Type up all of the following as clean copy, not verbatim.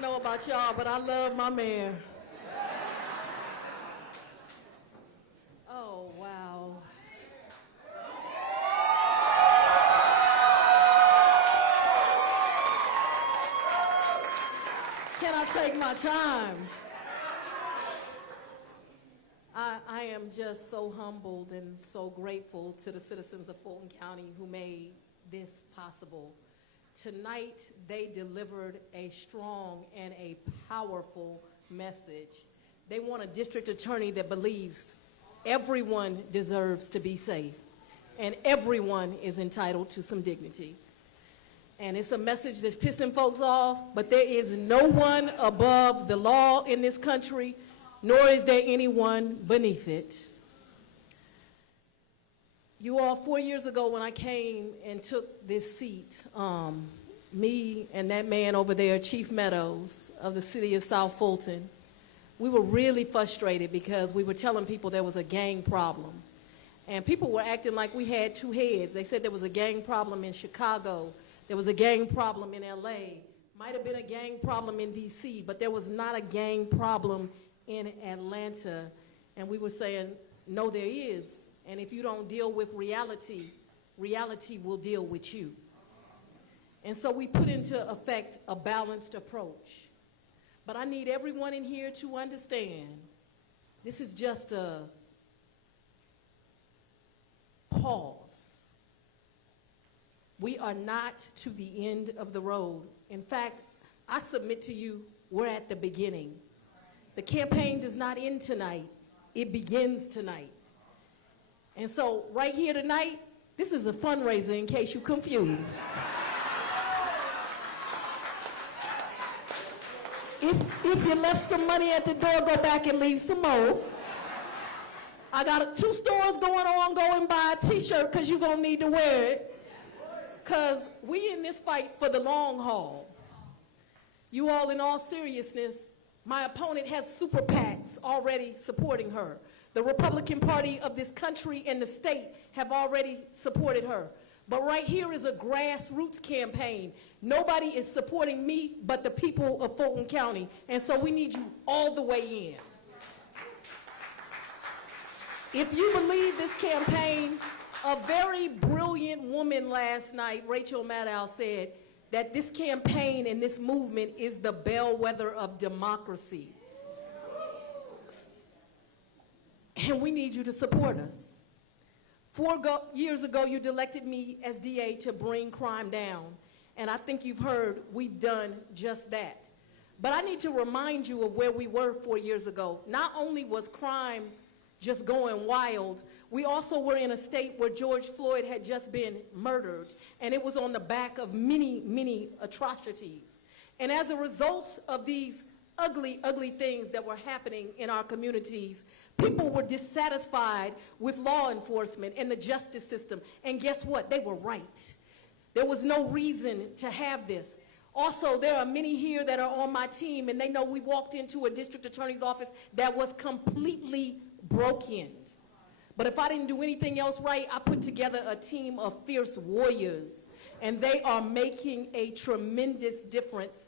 don't know about y'all, but I love my mayor. Oh, wow. Can I take my time? I am just so humbled and so grateful to the citizens of Fulton County who made this possible. Tonight, they delivered a strong and a powerful message. They want a district attorney that believes everyone deserves to be safe and everyone is entitled to some dignity. And it's a message that's pissing folks off, but there is no one above the law in this country, nor is there anyone beneath it. You all, 4 years ago when I came and took this seat, me and that man over there, Chief Meadows of the city of South Fulton, we were really frustrated because we were telling people there was a gang problem. And people were acting like we had two heads. They said there was a gang problem in Chicago, there was a gang problem in LA, might have been a gang problem in DC, but there was not a gang problem in Atlanta. And we were saying, no, there is. And if you don't deal with reality, reality will deal with you. And so we put into effect a balanced approach. But I need everyone in here to understand this is just a pause. We are not to the end of the road. In fact, I submit to you, we're at the beginning. The campaign does not end tonight. It begins tonight. And so right here tonight, this is a fundraiser in case you're confused. If you left some money at the door, go back and leave some more. I got 2 stores going on. Go and buy a t-shirt because you're going to need to wear it. Because we in this fight for the long haul. You all, in all seriousness, my opponent has super PACs already supporting her. The Republican Party of this country and the state have already supported her. But right here is a grassroots campaign. Nobody is supporting me but the people of Fulton County. And so we need you all the way in. If you believe this campaign, a very brilliant woman last night, Rachel Maddow, said that this campaign and this movement is the bellwether of democracy. And we need you to support us. 4 years ago, you elected me as DA to bring crime down. And I think you've heard we've done just that. But I need to remind you of where we were 4 years ago. Not only was crime just going wild, we also were in a state where George Floyd had just been murdered. And it was on the back of many, many atrocities. And as a result of these ugly, ugly things that were happening in our communities, people were dissatisfied with law enforcement and the justice system. And guess what? They were right. There was no reason to have this. Also, there are many here that are on my team, and they know we walked into a district attorney's office that was completely broken. But if I didn't do anything else right, I put together a team of fierce warriors, and they are making a tremendous difference,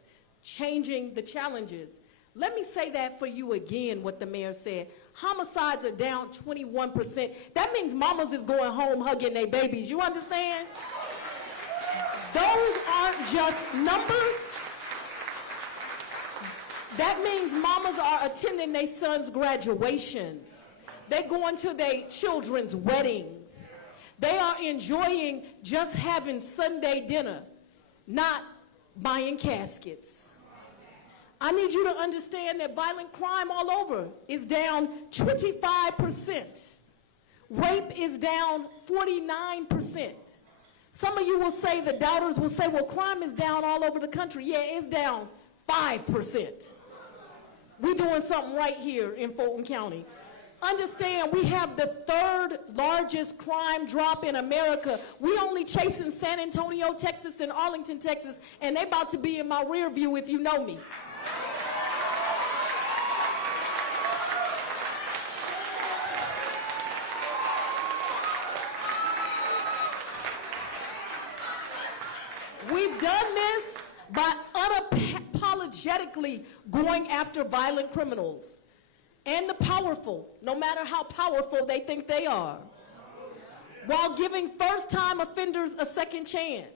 changing the challenges. Let me say that for you again, what the mayor said. Homicides are down 21%. That means mamas is going home hugging their babies. You understand? Those aren't just numbers. That means mamas are attending their sons' graduations. They're going to their children's weddings. They are enjoying just having Sunday dinner, not buying caskets. I need you to understand that violent crime all over is down 25%. Rape is down 49%. Some of you will say, the doubters will say, well, crime is down all over the country. Yeah, it's down 5%. We're doing something right here in Fulton County. Understand, we have the 3rd largest crime drop in America. We only chasing San Antonio, Texas, and Arlington, Texas, and they about to be in my rear view if you know me. We've done this by unapologetically systematically going after violent criminals and the powerful, no matter how powerful they think they are, while giving first-time offenders a second chance.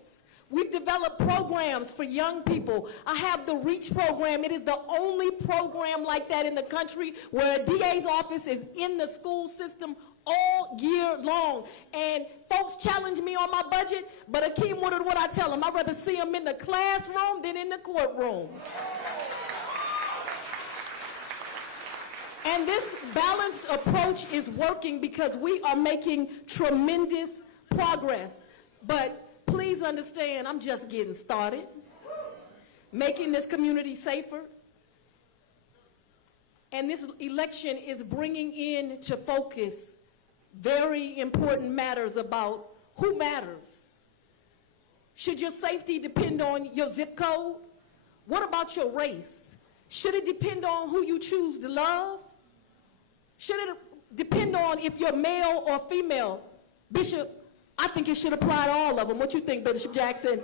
We've developed programs for young people. I have the REACH program. It is the only program like that in the country where a DA's office is in the school system all year long. And folks challenge me on my budget, but Akeem Woodard, what I tell them, I'd rather see them in the classroom than in the courtroom. And this balanced approach is working because we are making tremendous progress. But please understand, I'm just getting started. Making this community safer. And this election is bringing into focus very important matters about who matters. Should your safety depend on your zip code? What about your race? Should it depend on who you choose to love? Should it depend on if you're male or female? Bishop, I think it should apply to all of them. What you think, Bishop Jackson?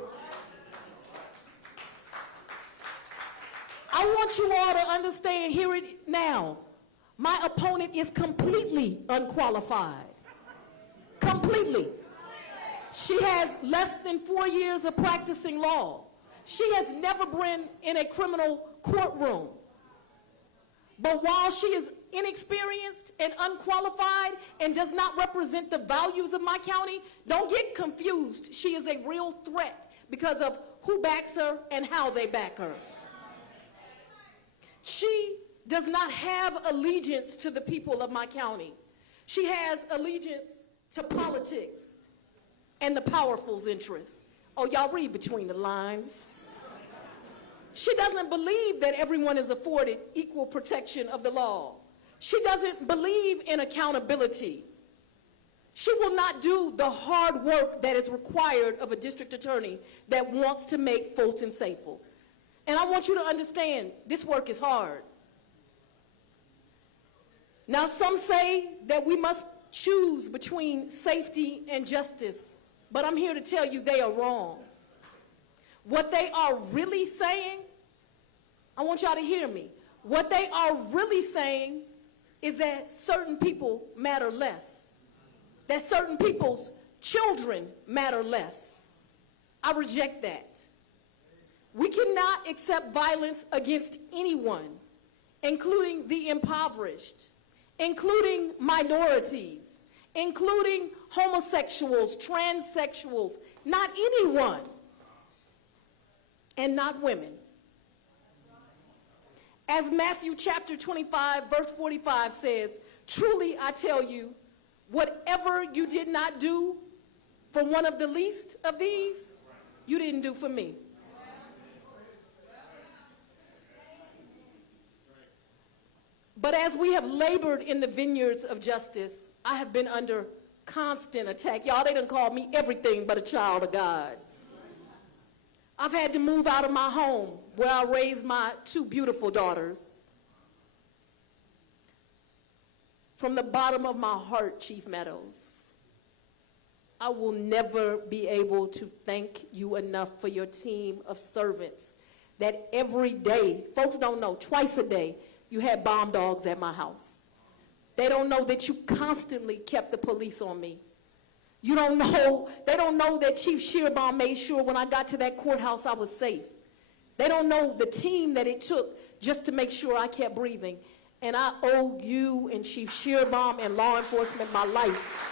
I want you all to understand, hear it now. My opponent is completely unqualified. Completely. She has less than 4 years of practicing law. She has never been in a criminal courtroom. But while she is inexperienced and unqualified and does not represent the values of my county, don't get confused. She is a real threat because of who backs her and how they back her. She does not have allegiance to the people of my county. She has allegiance to politics and the powerful's interests. Oh, y'all read between the lines. She doesn't believe that everyone is afforded equal protection of the law. She doesn't believe in accountability. She will not do the hard work that is required of a district attorney that wants to make Fulton safer. And I want you to understand, this work is hard. Now, some say that we must choose between safety and justice, but I'm here to tell you they are wrong. What they are really saying, I want y'all to hear me. What they are really saying is that certain people matter less, that certain people's children matter less. I reject that. We cannot accept violence against anyone, including the impoverished, including minorities, including homosexuals, transsexuals, not anyone, and not women. As Matthew chapter 25, verse 45 says, truly I tell you, whatever you did not do for one of the least of these, you didn't do for me. But as we have labored in the vineyards of justice, I have been under constant attack. Y'all, they done called me everything but a child of God. I've had to move out of my home where I raised my 2 beautiful daughters. From the bottom of my heart, Chief Meadows, I will never be able to thank you enough for your team of servants that every day, folks don't know, twice a day, you had bomb dogs at my house. They don't know that you constantly kept the police on me. You don't know, they don't know that Chief Shearbaum made sure when I got to that courthouse I was safe. They don't know the team that it took just to make sure I kept breathing. And I owe you and Chief Shearbaum and law enforcement my life.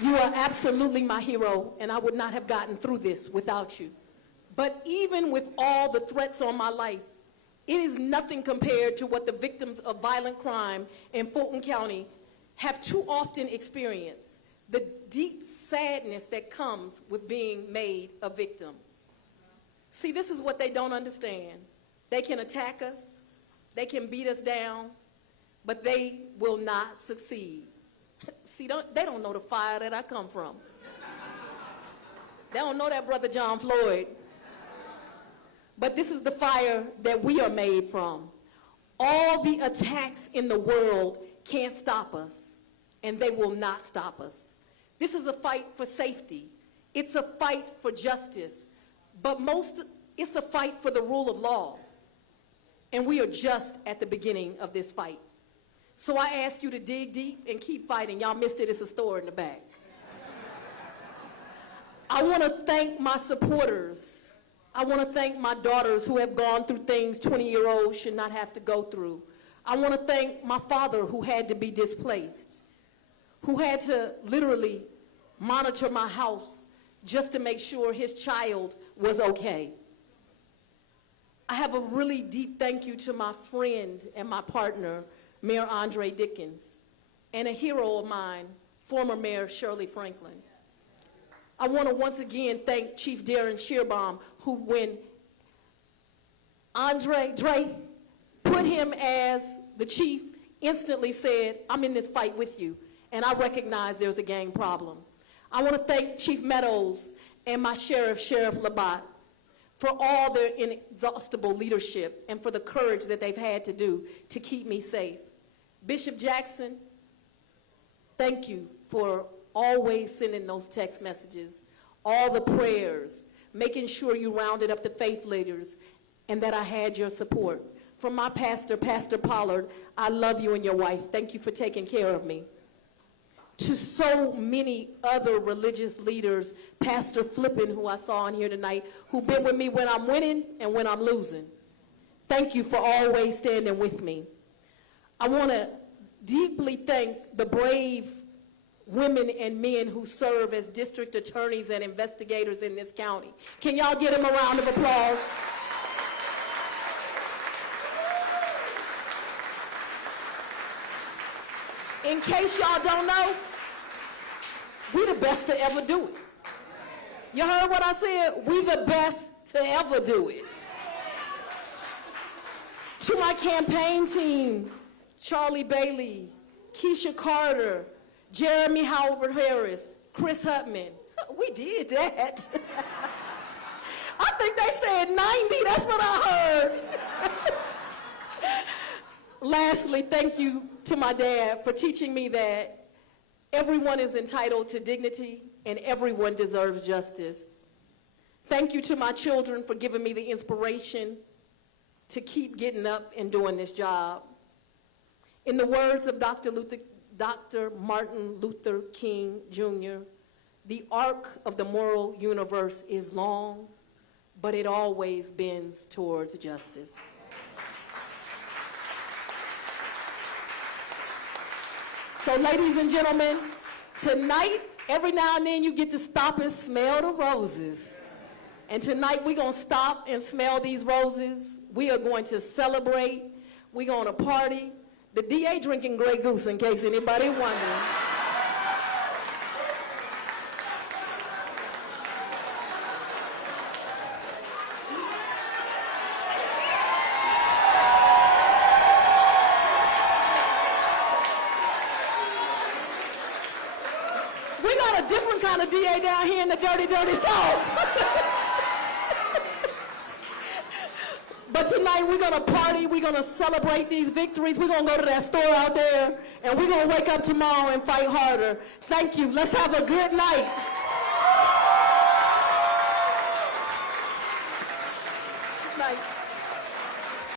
You are absolutely my hero, and I would not have gotten through this without you. But even with all the threats on my life, it is nothing compared to what the victims of violent crime in Fulton County have too often experienced, the deep sadness that comes with being made a victim. See, this is what they don't understand. They can attack us, they can beat us down, but they will not succeed. See, they don't know the fire that I come from. They don't know that Brother John Floyd. But this is the fire that we are made from. All the attacks in the world can't stop us, and they will not stop us. This is a fight for safety. It's a fight for justice, but it's a fight for the rule of law. And we are just at the beginning of this fight. So I ask you to dig deep and keep fighting. Y'all missed it, it's a store in the back. I want to thank my supporters. I want to thank my daughters who have gone through things 20-year-olds should not have to go through. I want to thank my father who had to be displaced, who had to literally monitor my house just to make sure his child was okay. I have a really deep thank you to my friend and my partner, Mayor Andre Dickens, and a hero of mine, former Mayor Shirley Franklin. I want to once again thank Chief Darren Shearbaum, who when Dre put him as the chief, instantly said, I'm in this fight with you, and I recognize there's a gang problem. I want to thank Chief Meadows and my sheriff, Sheriff Labatt, for all their inexhaustible leadership and for the courage that they've had to do to keep me safe. Bishop Jackson, thank you for always sending those text messages, all the prayers, making sure you rounded up the faith leaders, and that I had your support. From my pastor, Pastor Pollard, I love you and your wife. Thank you for taking care of me. To so many other religious leaders, Pastor Flippin, who I saw in here tonight, who've been with me when I'm winning and when I'm losing. Thank you for always standing with me. I want to deeply thank the brave women and men who serve as district attorneys and investigators in this county. Can y'all give them a round of applause? In case y'all don't know, we the best to ever do it. You heard what I said? We the best to ever do it. To my campaign team, Charlie Bailey, Keisha Carter, Jeremy Howard Harris, Chris Hutman. We did that. I think they said 90, that's what I heard. Lastly, thank you to my dad for teaching me that everyone is entitled to dignity and everyone deserves justice. Thank you to my children for giving me the inspiration to keep getting up and doing this job. In the words of Dr. Martin Luther King, Jr., the arc of the moral universe is long, but it always bends towards justice. So ladies and gentlemen, tonight, every now and then you get to stop and smell the roses. And tonight we're going to stop and smell these roses. We are going to celebrate. We're going to party. The DA drinking Grey Goose, in case anybody wondering. We got a different kind of DA down here in the dirty, dirty South. But tonight we're going to party, we're going to celebrate these victories, we're going to go to that store out there, and we're going to wake up tomorrow and fight harder. Thank you. Let's have a good night. Good night.